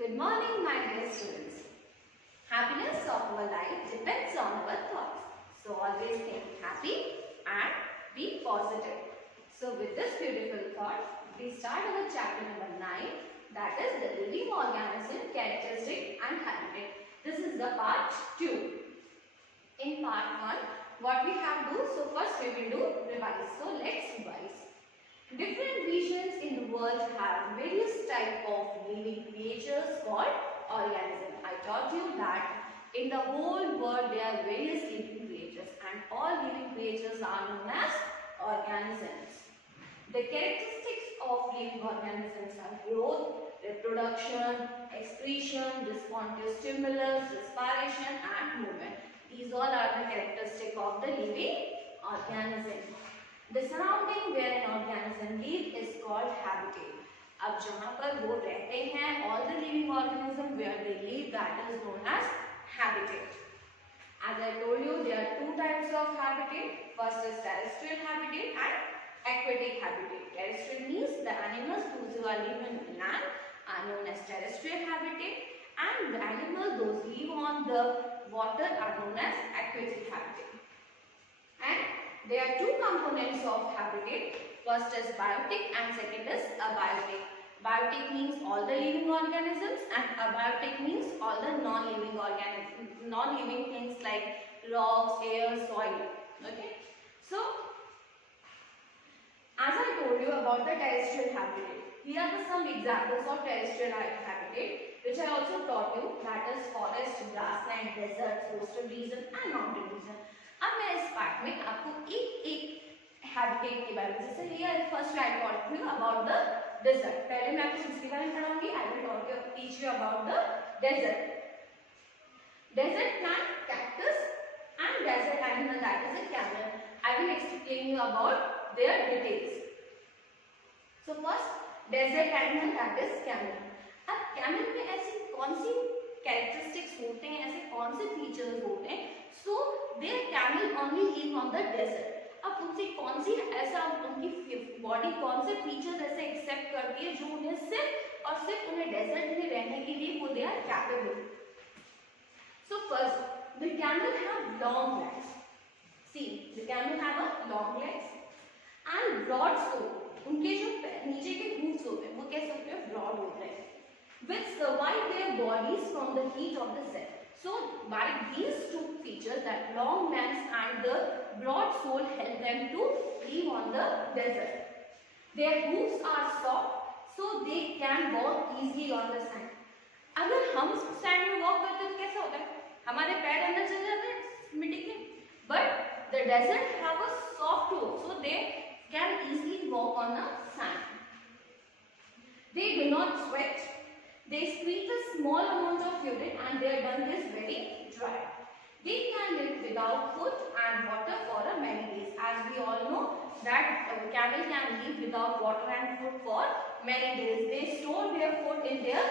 Good morning, my dear students. Happiness of our life depends on our thoughts. So always think happy and be positive. So with this beautiful thought, we start our chapter number 9, that is the living organism, characteristic and habitat. This is the part 2. In part 1, what we have to do, so first we will do revise. So let's revise. Different regions in the world have various types of living creatures called organisms. I taught you that in the whole world there are various living creatures and all living creatures are known as organisms. The characteristics of living organisms are growth, reproduction, excretion, response to stimulus, respiration and movement. These all are the characteristics of the living organism. The surrounding where an organism lives is called habitat. अब जहाँ पर वो रहते हैं, all the living organisms where they live, that is known as habitat. As I told you, there are two types of habitat. First is terrestrial habitat and aquatic habitat. Terrestrial means the animals those who are living on land are known as terrestrial habitat, and the animals those who live on the water are known as aquatic habitat. And there are two components of habitat. First is biotic and second is abiotic. Biotic means all the living organisms and abiotic means all the non-living organisms, non-living things like rocks, air, soil. Okay. So, as I told you about the terrestrial habitat, here are some examples of terrestrial habitat which I also taught you, that is forest, grassland, deserts, coastal region and mountain region. अब मैं इस part में आपको एक habitat के बारे में, जैसे ये first I taught you about the desert. पहले मैं आपको इसके बारे में पढ़ाऊंगी. I will teach you about the desert. Desert plant, cactus and desert animal that is a camel. I will explain you about their details. So first desert animal that is camel. अब camel में ऐसी कौन सी characteristics होते हैं, ऐसे कौन से features होते हैं? So their camel only live on the desert. अब उनसे कौन सी ऐसा उनकी बॉडी कौन से फीचर्स ऐसे एक्सेप्ट करती है जो उन्हें सिर्फ और सिर्फ उन्हें डेजर्ट में रहने के लिए वो they are capable. So first the camel have long legs. See the camel have a long legs and broad sole. उनके जो नीचे के हूफ्स होते हैं वो कैसे होते हैं? ब्रॉड होते हैं. Which survive their bodies from the heat of the sun. So by these two features, that long legs and the broad sole help them to live on the desert. Their hoofs are soft, so they can walk easily on the sand. अगर हम sand में walk करते हैं तो कैसा होता है? हमारे पैर अंदर चले जाते हैं मिट्टी के. But the desert have a soft toe, so they can easily walk on the sand. They do not sweat. They excrete a small amount of urine and their dung is very dry. They can live without food and water for many days. As we all know that camel can live without water and food for many days. They store their food in their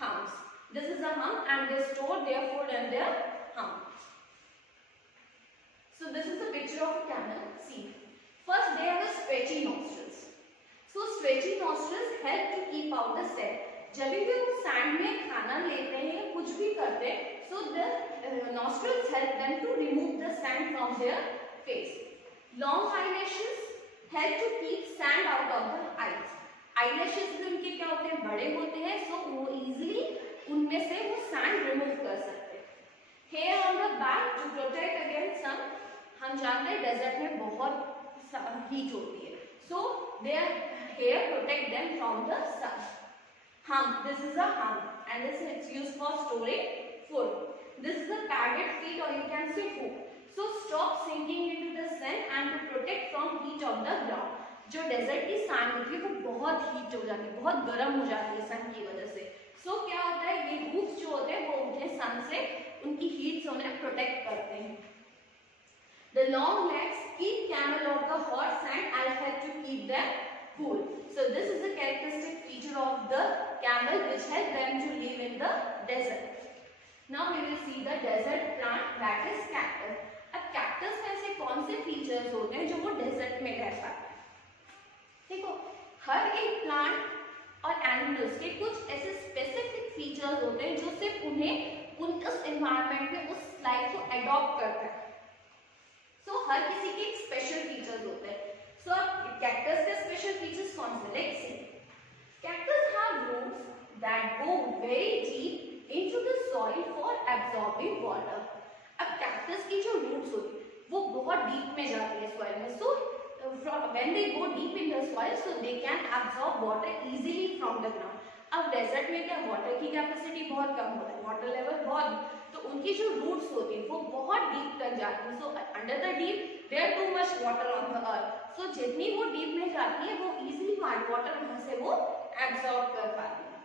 humps. This is a hump and they store their food in their hump. So this is a picture of a camel. See, first they have a stretchy nostrils. So stretchy nostrils help to keep out the scent. जब भी वो sand में खाना लेते हैं कुछ भी करते हैं, so the nostrils help them to remove the sand from their face. Long eyelashes help to keep sand out of the eyes. Eyelashes भी उनके क्या होते हैं? बड़े होते हैं, so वो easily उनमें से वो sand remove कर सकते हैं. Hair on the back to protect against sun. हम जानते हैं डेजर्ट में बहुत हीट होती है, so their hair protect them from the sun. Hump. This is a hump and this is used for storing food. This is a padded feet or you can say hoof. So stop sinking into the sand and to protect from heat of the ground. जो desert की sand होती है वो बहुत heat हो जाती है, बहुत गर्म हो जाती है सन की वजह से. सो क्या होता है, ये हूफ्स जो होते हैं वो उन्हें सन से उनकी हीट से उन्हें प्रोटेक्ट करते हैं. The long legs keep camel off the hot sand and help to keep them cool. So this is a characteristic feature of the camel which help them to live in the desert. Now we will see the desert plant, that is cactus. अब cactus में ऐसे कौन से features होते हैं जो वो desert में रह पाते हैं? देखो, हर एक plant और animals के कुछ ऐसे specific features लाइफ को अडॉप्ट करता है। सो हर किसी के एक स्पेशल फीचर्स होते हैं। सो अब कैक्टस के स्पेशल फीचर्स कौन से, let's see. Cactus have roots that go very deep into the soil for absorbing water. अब कैक्टस की जो रूट्स होती है वो बहुत डीप में जाती है सॉइल में। सो when they go deep in the soil, so they can absorb water easily from the ground. अब डेजर्ट में क्या वाटर की कैपेसिटी बहुत कम होता है, वाटर लेवल बहुत, तो उनकी जो रूट्स होती है वो बहुत डीप तक जाती है। So under the deep there too much water on the earth. So जितनी वो डीप में जाती है वो इजीली वाटर वहां से वो एब्सॉर्ब कर पाती है।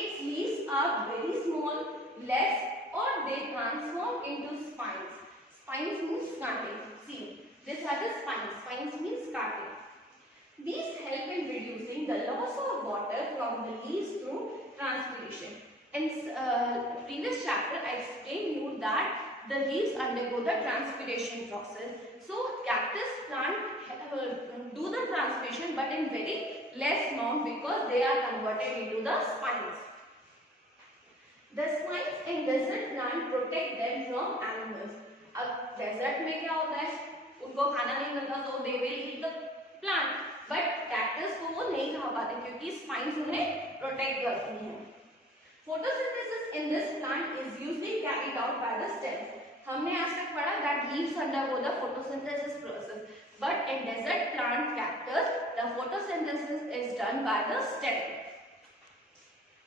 Its leaves are very small, less, or they transform into spines. Spines means stunting. See, these are the spines. Spines means stunting. These help in reducing the loss of water from the leaves through transpiration. In previous chapter, I explained you that the leaves undergo the transpiration process. So, cactus plant do the transpiration, but in very less amount because they are converted into the spines. The spines in desert plant protect them from animals. अब desert में क्या होता है, उनको खाना नहीं मिलता, so they will eat the plant. But cactus को वो नहीं खा पाते क्योंकि spines उन्हें protect करती हैं. Photosynthesis in this plant is usually carried out by the stem. हमने आज तक पढ़ा that leaves undergo the photosynthesis process, but in desert plant cactus the photosynthesis is done by the stem.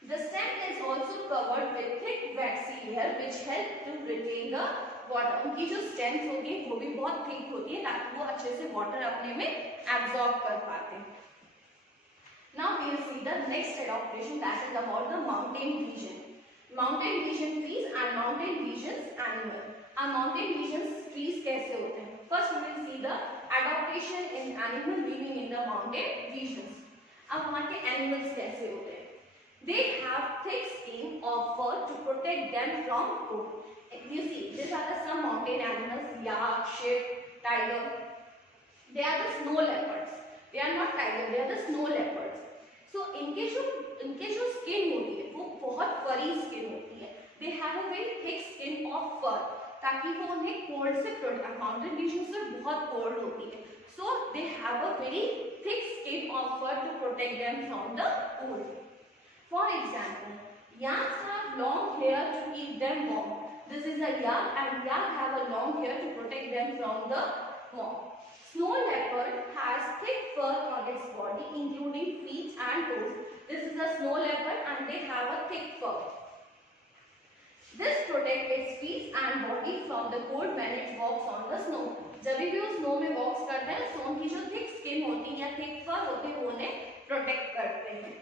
The stem is also covered with thick waxy layer which help to retain the water. उनकी जो stems होती है वो भी बहुत thick होती है ताकि वो अच्छे से water अपने में absorb कर पाते हैं. Now we will see the next adaptation, that is about the mountain region. Mountain region trees and mountain regions animal. Our mountain regions trees कैसे होते हैं? First we will see the adaptation in animal living in the mountain regions. अब वहाँ के animals कैसे होते हैं? They have thick skin or fur to protect them from cold. You see, these are the some mountain animals: yak, sheep, tiger. They are the snow leopards. They are not tiger. They are the snow leopards. So इनके जो skin होती है वो बहुत furry skin होती है. They have a very thick skin of fur ताकि वो उन्हें cold से protect. Mountain regions में बहुत cold होती है. So they have a very thick skin of fur to protect them from the cold. For example, yaks have long hair to keep them warm. This is a yak and yak have a long hair to protect them from the warm. Snow leopard has thick fur on its body including feet and toes. This is a snow leopard and they have a thick fur. This protects its feet and body from the cold when it walks on the snow. जब भी वो snow में walks करते हैं, so उनकी जो thick skin होती है या thick fur होते हैं वो उन्हें protect करते हैं.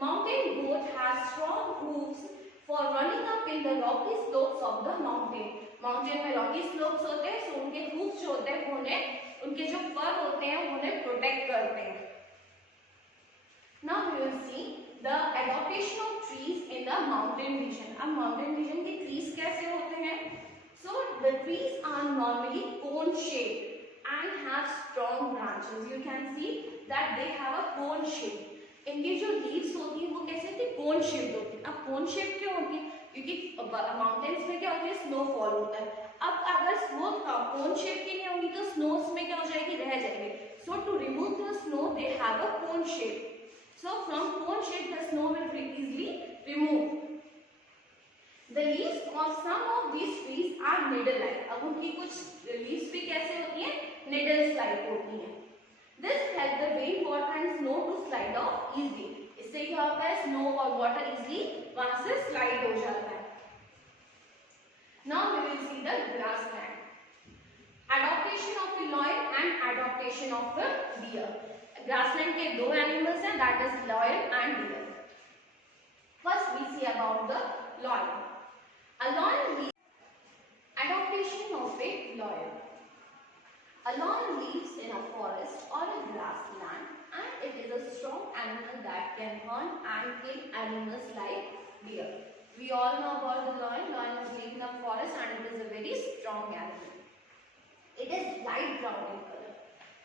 Mountain goat has strong hooves for running up in the rocky slopes of the mountain. Mountain में rocky slopes होते हैं, so उनके hooves जो होते हैं उन्हें उनके जो fur होते हैं उन्हें protect करते हैं. Now we will see the adaptation of trees in the mountain region. अब mountain region के trees कैसे होते हैं? So the trees are normally cone shaped and have strong branches. You can see that they have a cone shape. इनकी जो leaves होती है वो कैसे होती है? कोन शेप्ड होती है. अब कोन शेप क्यों होती है? क्योंकि माउंटेन्स में क्या होती है? स्नोफॉल होता है. अब अगर स्नो कोन शेप की नहीं होगी तो स्नोस में क्या हो जाएगी? रह जाएगी. So to remove the snow they have a cone shape. So from cone shape the snow will be easily remove. The leaves of some of these trees are needle like. अब उनकी कुछ लीव्स भी कैसे होती है? Needles like होती है. This helps the rain water and snow to slide off easily. इससे क्या होता है? Snow और water easily वहाँ से slide हो जाता है. Now we will see the grassland. Adaptation of the lion and adaptation of the deer. Grassland के दो animals हैं, that is lion and deer. First we see about the lion. A lion adaptation of a lion. A lion lives in a forest or a grassland and it is a strong animal that can hunt and kill animals like deer. We all know about the lion. Lion lives in a forest and it is a very strong animal. It is light brown in color.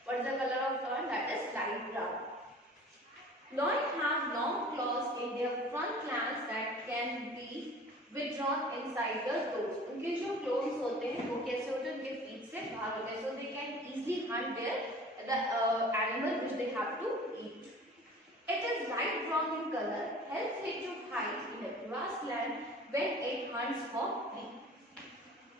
What is the color of lion? That is light brown. Lions have long claws in their front claws that can be withdrawn inside the clothes. उनके जो clothes होते हैं वो कैसे होते हैं, उनके feet से बाहर होते हैं, so they can easily hunt the animal which they have to eat. It is light brown in color, helps it to hide in a grassland when it hunts for prey.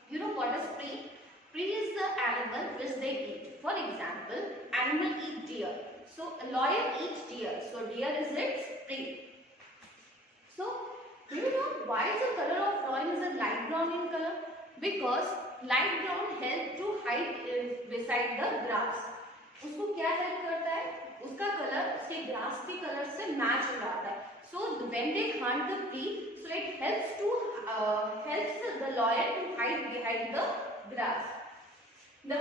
You know what is prey? Prey is the animal which they eat. For example, animal eat deer. So a lion eats deer. So deer is its prey. So do you know why the color of lion is a light brown in color? Because light brown help to hide beside the grass. उसको क्या help करता है, उसका colour उसके grass के colour से match हो जाता है. So when they hunt the prey, so it helps the lion to hide behind the grass. The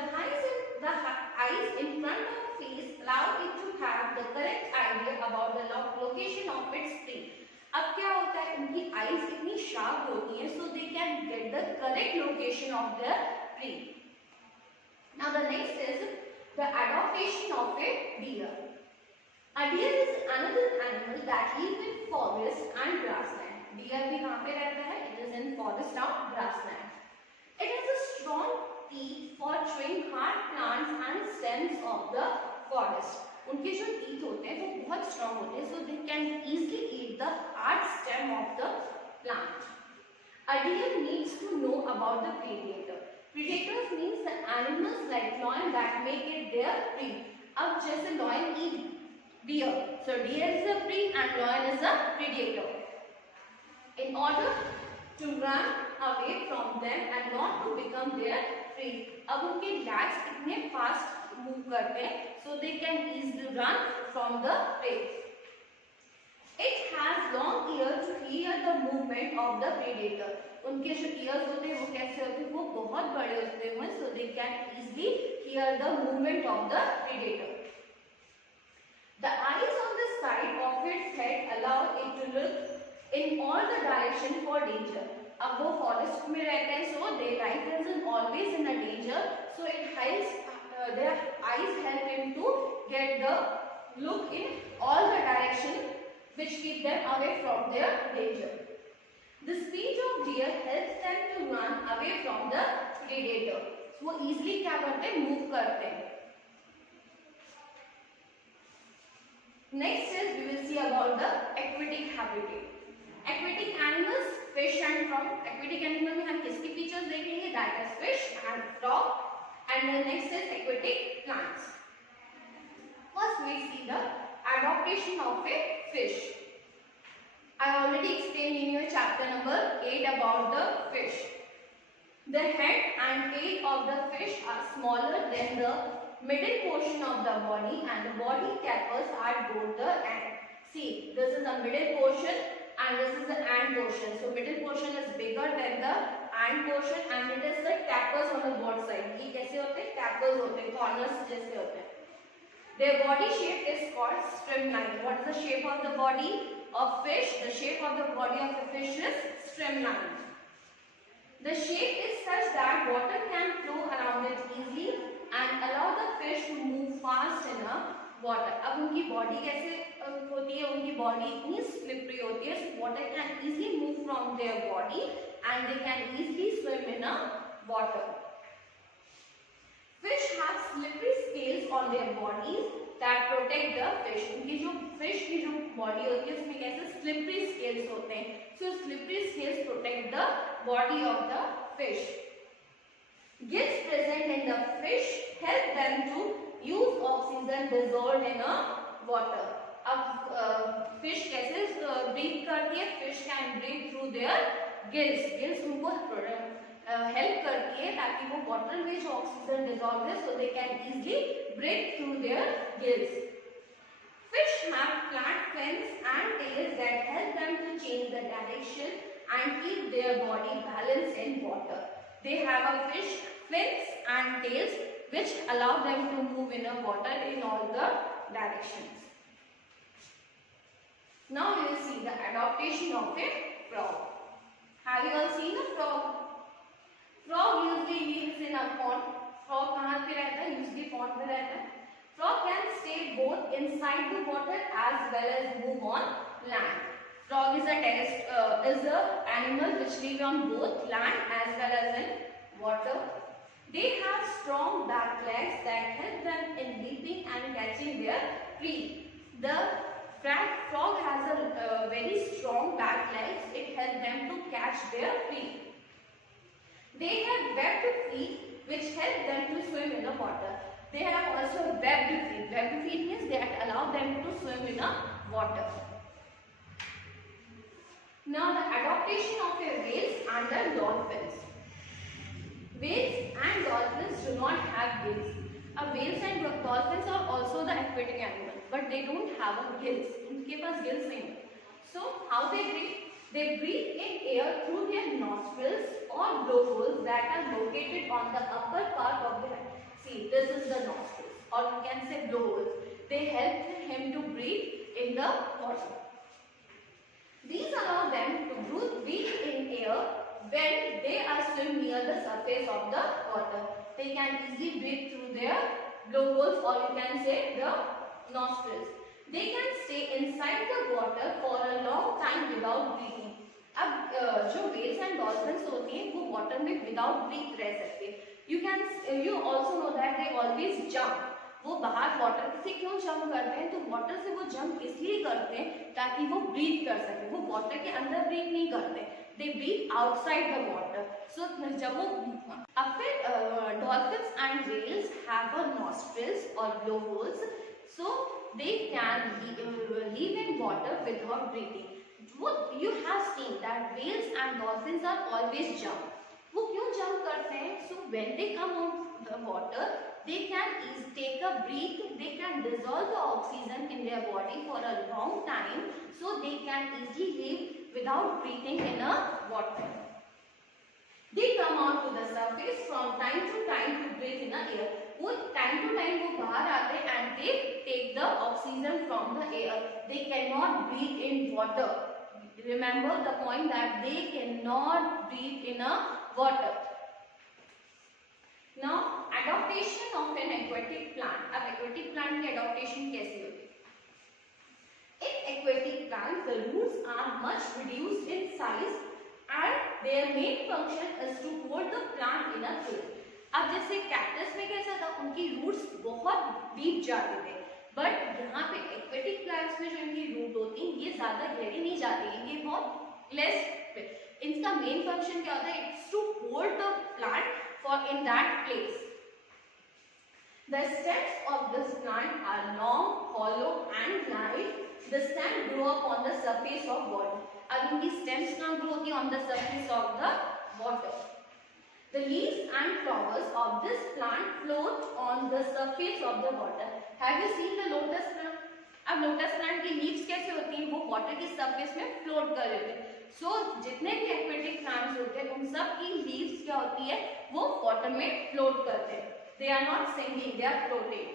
eyes in front of face allow it to have the correct idea about the location of its prey. अब क्या होता है, उनकी eyes इतनी sharp होती है, so they can get the correct location of their prey. Now the next is the adaptation of a deer. A deer is another animal that lives in forest and grassland. Deer भी कहाँ पे रहता है? It is in forest and grassland. It has a strong teeth for chewing hard plants and stems of the forest. उनके जो teeth होते हैं वो बहुत strong होते हैं, so they can easily eat the hard stem of the plant. A deer needs to know about the predator. Predators means the animals like lion that make it their prey. अब जैसे lion eat deer, so deer is a prey and lion is a predator. In order to run away from them and not to become their prey, अब उनके legs इतने fast move करते हैं, so they can easily run from the prey. It has long ears to hear the movement of the predator. उनके जो ears होते हैं वो कैसे होते हैं, वो बहुत बड़े होते हैं, so they can easily hear the movement of the predator. The eyes on the side of its head allow it to look in all the direction for danger. अब वो forest में रहते हैं, so their life is always in a danger, so it helps their eyes help him to get the look in all the direction which keep them away from their danger. The speed of deer helps them to run away from the predator. So वो easily क्या करते हैं, move करते हैं. Next is we will see about the aquatic habitat. Aquatic animals, fish and frog. Aquatic animal में हम किसकी features देखेंगे? That is fish and frog. And the next is aquatic plants. First we see the adaptation of a fish. I already explained in your chapter number 8 about the fish. The head and tail of the fish are smaller than the middle portion of the body, and the body carpals are both the end. See, this is the middle portion and this is the end portion. So middle portion is bigger than the end portion and it is the carpals on the both side. ये कैसे होते हैं? Carpals होते हैं, corners जैसे होते हैं. Their body shape is called streamline. What is the shape of the body of fish? The shape of the body of the fish is streamline. The shape is such that water can flow around it easily and allow the fish to move fast in a water. अब उनकी body कैसे होती है? उनकी body इतनी slippery होती है, so water can easily move from their body and they can easily swim in a water. Fish have slippery scales on their bodies that protect the fish. उनकी जो fish की जो body होती है उसमें कैसे slippery scales होते हैं. So slippery scales protect the body of the fish. Gills present in the fish help them to use oxygen dissolved in a water. अब fish कैसे breathe करती है? Fish can breathe through their gills. Gills उनको help करती है ताकि वो water में जो ऑक्सीजन डिसॉल्व है, so they can easily breathe through their gills. Fish have flat fins and tails that help them to change the direction and keep their body balanced in water. They have a fish fins and tails which allow them to move in a water in all the directions. Now we will see the adaptation of a frog. Have you all seen a frog? Frog usually lives in a pond. Frog कहाँ पे रहता है? Usually pond पे रहता है. Frog can stay both inside the water as well as move on land. Frog is a is a animal which live on both land as well as in water. They have strong back legs that help them in leaping and catching their prey. The frog has a very strong back legs. It helps them to catch their prey. They have webbed feet which help them to swim in the water. They have also webbed feet. Webbed feet means that allow them to swim in the water. Now the adaptation of a whales and the dolphins. Whales and dolphins do not have gills. Whales and dolphins are also the aquatic animals, but they don't have gills. उनके पास gills नहीं है. So how they breathe? They breathe in air through their nostrils or blowholes that are located on the upper part of the head. See, this is the nostrils, or you can say blowholes. They help him to breathe in the water. These allow them to breathe in air when they are swim near the surface of the water. They can easily breathe through their blowholes, or you can say the nostrils. They can stay inside the water for a long time without breathing. अब जो whales and dolphins होती हैं वो water में without breath रह सकते हैं. You also know that they always jump. वो बाहर वाटर से क्यों जंप करते हैं? तो वाटर से वो जंप इसलिए करते हैं ताकि वो ब्रीथ कर सके. वो वाटर के अंदर ब्रीथ नहीं करते. They breathe outside the water. So जब वो अब फिर dolphins and whales have a nostrils or blowholes, so they can live in water without breathing. You have seen that whales and dolphins are always jump. वो क्यों jump करते हैं? So when they come out the water, they can take a breath. They can dissolve the oxygen in their body for a long time, so they can easily live without breathing in a water. They come out to the surface from time to time to breathe in the air. वो time to time वो बाहर आते हैं and they take the oxygen from the air. They cannot breathe in water. Remember the point that they cannot breathe in a water. Now adaptation of an aquatic plant. अब aquatic plant की adaptation कैसी होती है? In aquatic plants, the roots are much reduced in size and their main function is to hold the plant in a cage. अब जैसे cactus में कैसा था, उनकी रूट्स बहुत डीप जाते थे, बट यहाँ पे एक्वेटिक प्लांट्स में जो इनकी रूट होती है ये ज्यादा गहरी नहीं जाती है, ये बहुत लेस. इनका मेन फंक्शन क्या होता है? It's to hold the plant for in that place. The stems of this plant are long, hollow and light. The stem grow up on the surface of water. अब इनकी stems कहाँ grow होती है? On the surface of the water. The leaves and flowers of this plant float on the surface of the water. Have you seen the lotus plant? अब lotus plant की leaves कैसे होती हैं? वो water की surface में float कर रहे थे. So जितने भी aquatic plants होते हैं उन सब की leaves क्या होती है? वो water में float करते हैं. They are not sinking, they are floating.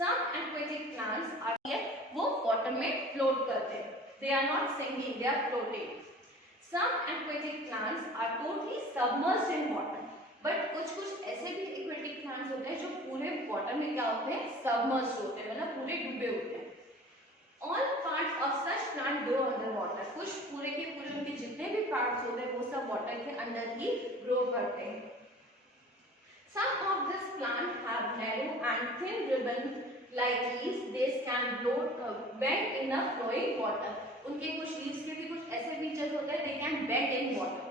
Some aquatic plants are वो water में float करते हैं. They are not sinking, they are floating. Some aquatic plants are totally submerged in water. But कुछ ऐसे भी aquatic plants होते हैं जो पूरे water में क्या होते हैं? Submerged होते हैं, मतलब पूरे डूबे होते हैं. All parts of such plant grow under water. कुछ पूरे के पूरे उनके जितने भी parts होते हैं वो सब water के अंदर ही grow करते हैं. Some of this plant have narrow and thin ribbon-like leaves. They can bend in a flowing water. उनके कुछ leaves के भी कुछ ऐसे features होते हैं. They can bend in water.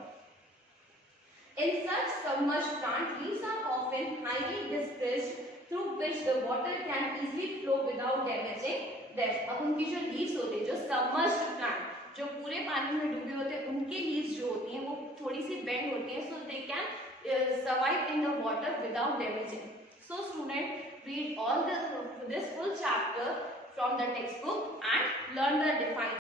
In such submerged plant, leaves are often highly dispersed, through which the water can easily flow without damaging them. अब उनकी जो leaves होते हैं, जो submerged plant, जो पूरे पानी में डूबे होते हैं, उनकी leaves जो होती हैं, वो थोड़ी सी bend होती हैं, so they can survive in the water without damaging. So student, read all this full chapter from the textbook and learn the definition.